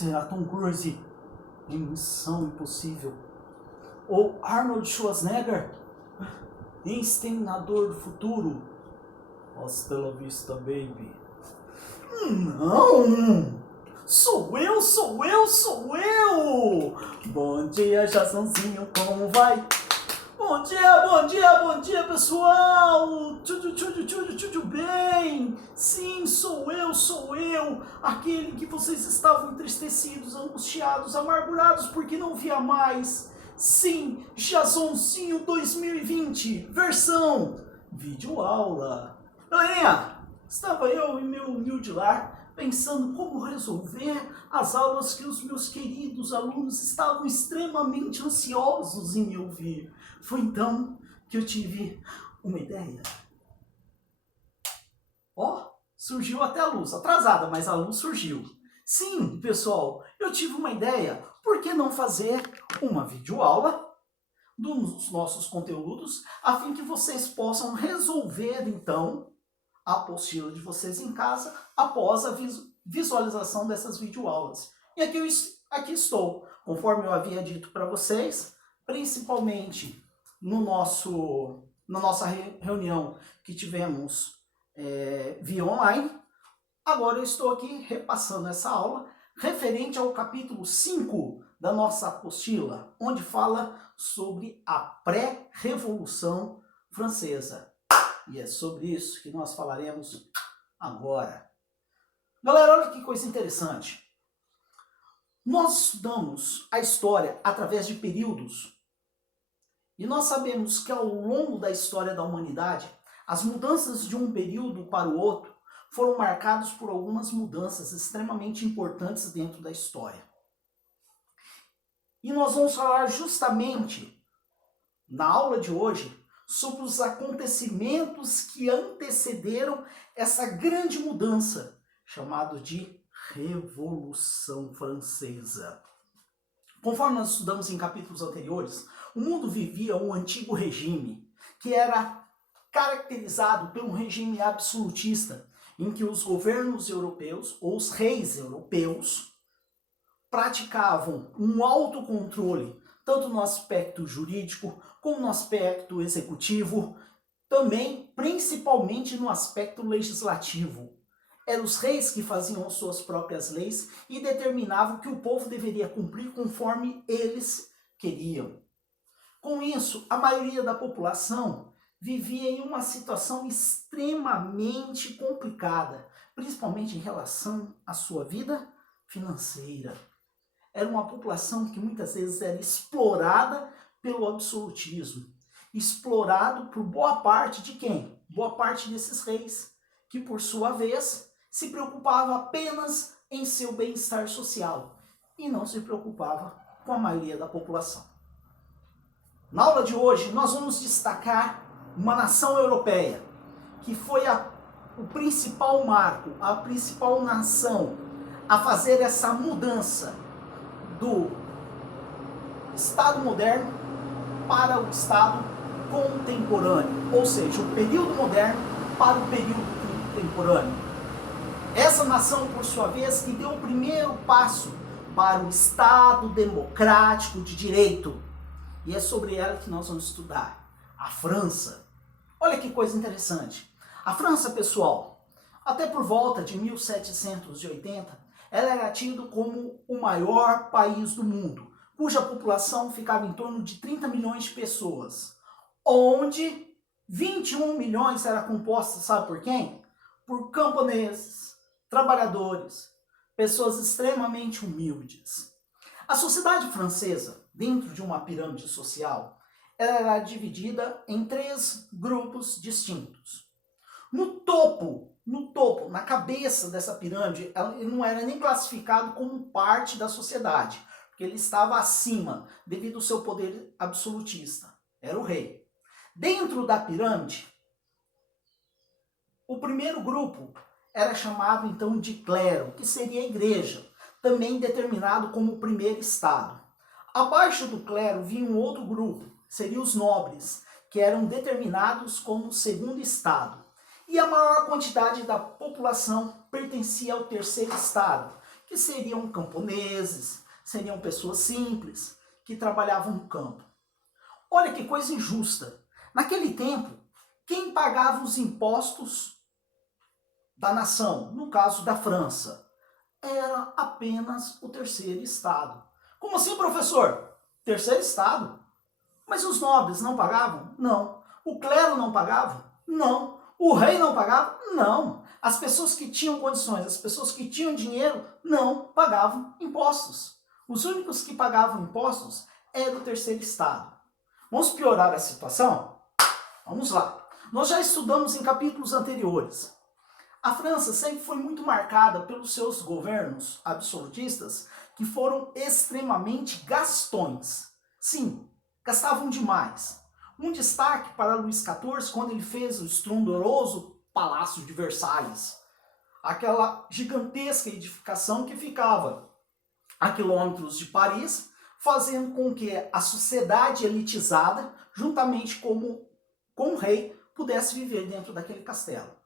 será Tom Cruise em Missão Impossível? Ou Arnold Schwarzenegger em Exterminador do Futuro? Hasta la vista, baby. Não! Sou eu! Bom dia, Jaçãozinho, como vai? Bom dia, pessoal! Tudo bem? Sim, sou eu! Aquele que vocês estavam entristecidos, angustiados, amargurados porque não via mais. Sim, Jaçãozinho 2020, versão videoaula. Galerinha, estava eu em meu humilde lar pensando como resolver as aulas que os meus queridos alunos estavam extremamente ansiosos em me ouvir. Foi então que eu tive uma ideia. Surgiu até a luz, atrasada, mas a luz surgiu. Sim, pessoal, eu tive uma ideia. Por que não fazer uma videoaula dos nossos conteúdos, a fim que vocês possam resolver, então, a apostila de vocês em casa após a visualização dessas videoaulas. E aqui estou, conforme eu havia dito para vocês, principalmente na nossa reunião que tivemos via online. Agora eu estou aqui repassando essa aula referente ao capítulo 5 da nossa apostila, onde fala sobre a pré-revolução francesa. E é sobre isso que nós falaremos agora. Galera, olha que coisa interessante. Nós estudamos a história através de períodos. E nós sabemos que ao longo da história da humanidade, as mudanças de um período para o outro foram marcados por algumas mudanças extremamente importantes dentro da história. E nós vamos falar justamente, na aula de hoje, sobre os acontecimentos que antecederam essa grande mudança, chamado de Revolução Francesa. Conforme nós estudamos em capítulos anteriores, o mundo vivia um antigo regime, que era caracterizado por um regime absolutista, em que os governos europeus, ou os reis europeus, praticavam um autocontrole, tanto no aspecto jurídico, como no aspecto executivo, também, principalmente no aspecto legislativo. Eram os reis que faziam as suas próprias leis e determinavam que o povo deveria cumprir conforme eles queriam. Com isso, a maioria da população vivia em uma situação extremamente complicada, principalmente em relação à sua vida financeira. Era uma população que muitas vezes era explorada pelo absolutismo, explorado por boa parte de quem? Boa parte desses reis, que por sua vez se preocupava apenas em seu bem-estar social e não se preocupava com a maioria da população. Na aula de hoje nós vamos destacar uma nação europeia, que foi o principal marco, a principal nação a fazer essa mudança do Estado moderno para o Estado contemporâneo, ou seja, o período moderno para o período contemporâneo. Essa nação, por sua vez, que deu o primeiro passo para o Estado democrático de direito. E é sobre ela que nós vamos estudar. A França. Olha que coisa interessante. A França, pessoal, até por volta de 1780, ela era tida como o maior país do mundo, cuja população ficava em torno de 30 milhões de pessoas, onde 21 milhões era composta, sabe por quem? Por camponeses, trabalhadores, pessoas extremamente humildes. A sociedade francesa, dentro de uma pirâmide social, ela era dividida em 3 grupos distintos. No topo, na cabeça dessa pirâmide, ele não era nem classificado como parte da sociedade, porque ele estava acima, devido ao seu poder absolutista. Era o rei. Dentro da pirâmide, o primeiro grupo era chamado então de clero, que seria a igreja, também determinado como o primeiro estado. Abaixo do clero vinha um outro grupo, que seriam os nobres, que eram determinados como o segundo estado. E a maior quantidade da população pertencia ao terceiro estado, que seriam camponeses, seriam pessoas simples, que trabalhavam no campo. Olha que coisa injusta. Naquele tempo, quem pagava os impostos da nação, no caso da França, era apenas o terceiro estado. Como assim, professor? Terceiro estado? Mas os nobres não pagavam? Não. O clero não pagava? Não. O rei não pagava? Não. As pessoas que tinham condições, as pessoas que tinham dinheiro, não pagavam impostos. Os únicos que pagavam impostos eram o terceiro estado. Vamos piorar a situação? Vamos lá. Nós já estudamos em capítulos anteriores. A França sempre foi muito marcada pelos seus governos absolutistas que foram extremamente gastões. Sim, gastavam demais. Um destaque para Luís XIV quando ele fez o estrondoroso Palácio de Versalhes. Aquela gigantesca edificação que ficava a quilômetros de Paris, fazendo com que a sociedade elitizada, juntamente com o rei, pudesse viver dentro daquele castelo.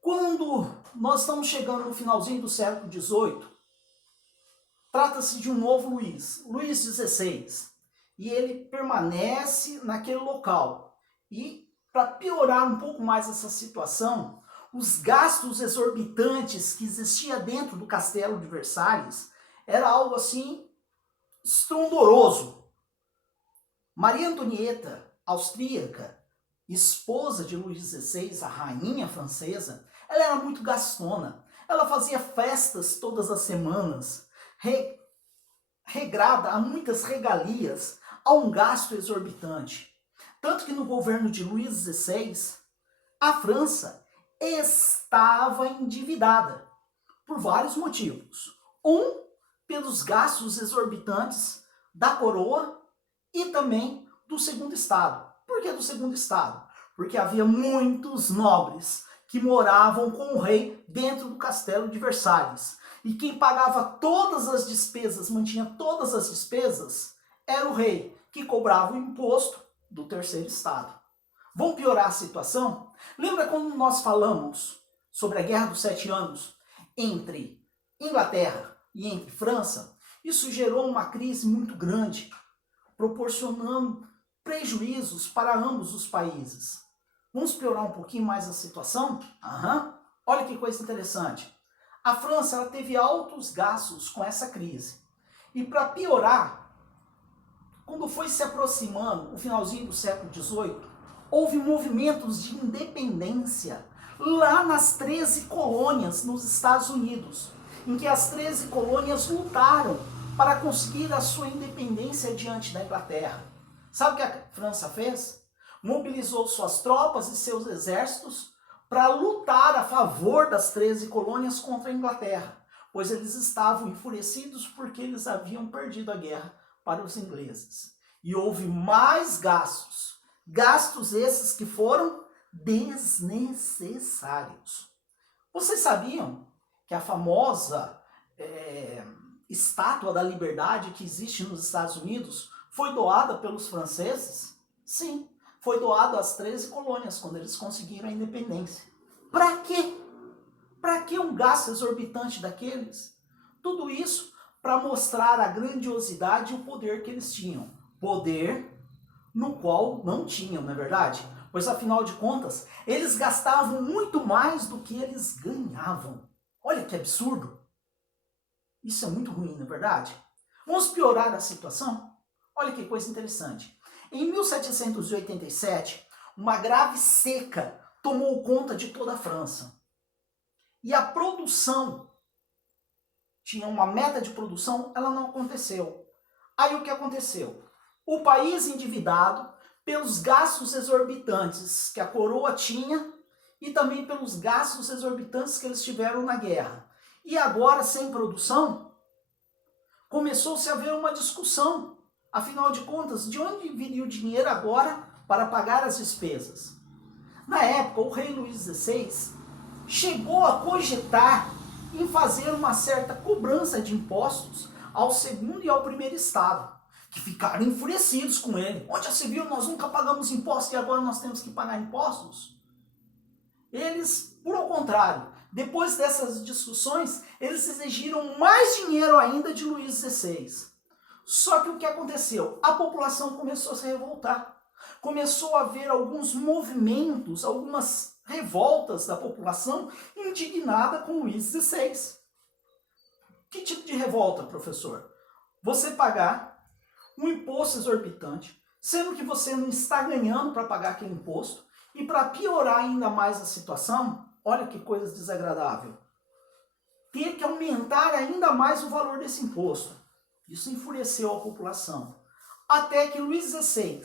Quando nós estamos chegando no finalzinho do século XVIII, trata-se de um novo Luís, Luís XVI, e ele permanece naquele local. E para piorar um pouco mais essa situação, os gastos exorbitantes que existia dentro do castelo de Versalhes era algo assim estrondoroso. Maria Antonieta, austríaca, esposa de Luís XVI, a rainha francesa, ela era muito gastona. Ela fazia festas todas as semanas, regrada a muitas regalias, a um gasto exorbitante. Tanto que no governo de Luís XVI, a França estava endividada por vários motivos. Um, pelos gastos exorbitantes da coroa e também do segundo estado. Por que do segundo estado? Porque havia muitos nobres que moravam com o rei dentro do castelo de Versalhes. E quem pagava todas as despesas, mantinha todas as despesas, era o rei, que cobrava o imposto do terceiro estado. Vamos piorar a situação? Lembra quando nós falamos sobre a Guerra dos 7 Anos entre Inglaterra e entre França? Isso gerou uma crise muito grande, proporcionando prejuízos para ambos os países. Vamos piorar um pouquinho mais a situação? Olha que coisa interessante. A França ela teve altos gastos com essa crise. E para piorar, quando foi se aproximando o finalzinho do século XVIII, houve movimentos de independência lá nas 13 colônias nos Estados Unidos, em que as 13 colônias lutaram para conseguir a sua independência diante da Inglaterra. Sabe o que a França fez? Mobilizou suas tropas e seus exércitos para lutar a favor das 13 colônias contra a Inglaterra, pois eles estavam enfurecidos porque eles haviam perdido a guerra para os ingleses. E houve mais gastos, gastos esses que foram desnecessários. Vocês sabiam que a famosa Estátua da Liberdade que existe nos Estados Unidos foi doada pelos franceses? Sim, foi doado às 13 colônias quando eles conseguiram a independência. Para quê? Para que um gasto exorbitante daqueles? Tudo isso para mostrar a grandiosidade e o poder que eles tinham. Poder no qual não tinham, não é verdade? Pois afinal de contas, eles gastavam muito mais do que eles ganhavam. Olha que absurdo. Isso é muito ruim, não é verdade? Vamos piorar a situação? Olha que coisa interessante. Em 1787, uma grave seca tomou conta de toda a França. E a produção, tinha uma meta de produção, ela não aconteceu. Aí o que aconteceu? O país endividado, pelos gastos exorbitantes que a coroa tinha e também pelos gastos exorbitantes que eles tiveram na guerra. E agora, sem produção, começou-se a haver uma discussão. Afinal de contas, de onde viria o dinheiro agora para pagar as despesas? Na época, o rei Luís XVI chegou a cogitar em fazer uma certa cobrança de impostos ao segundo e ao primeiro estado, que ficaram enfurecidos com ele. Onde já se viu, nós nunca pagamos impostos e agora nós temos que pagar impostos? Eles, por ao contrário, Depois dessas discussões, eles exigiram mais dinheiro ainda de Luís XVI. Só que o que aconteceu? A população começou a se revoltar. Começou a haver alguns movimentos, algumas revoltas da população indignada com Luís XVI. Que tipo de revolta, professor? Você pagar um imposto exorbitante, sendo que você não está ganhando para pagar aquele imposto, e para piorar ainda mais a situação, olha que coisa desagradável, ter que aumentar ainda mais o valor desse imposto. Isso enfureceu a população. Até que Luís XVI,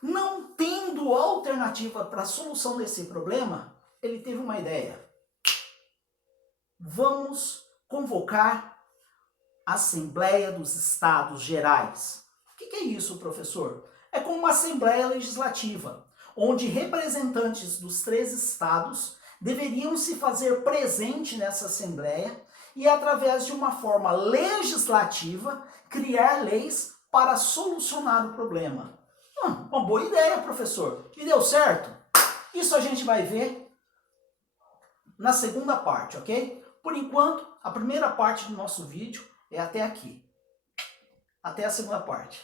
não tendo alternativa para a solução desse problema, ele teve uma ideia. Vamos convocar a Assembleia dos Estados Gerais. O que é isso, professor? É como uma Assembleia Legislativa, onde representantes dos 3 estados deveriam se fazer presente nessa Assembleia e, através de uma forma legislativa, criar leis para solucionar o problema. Uma boa ideia, professor. E deu certo? Isso a gente vai ver na segunda parte, ok? Por enquanto, a primeira parte do nosso vídeo é até aqui. Até a segunda parte.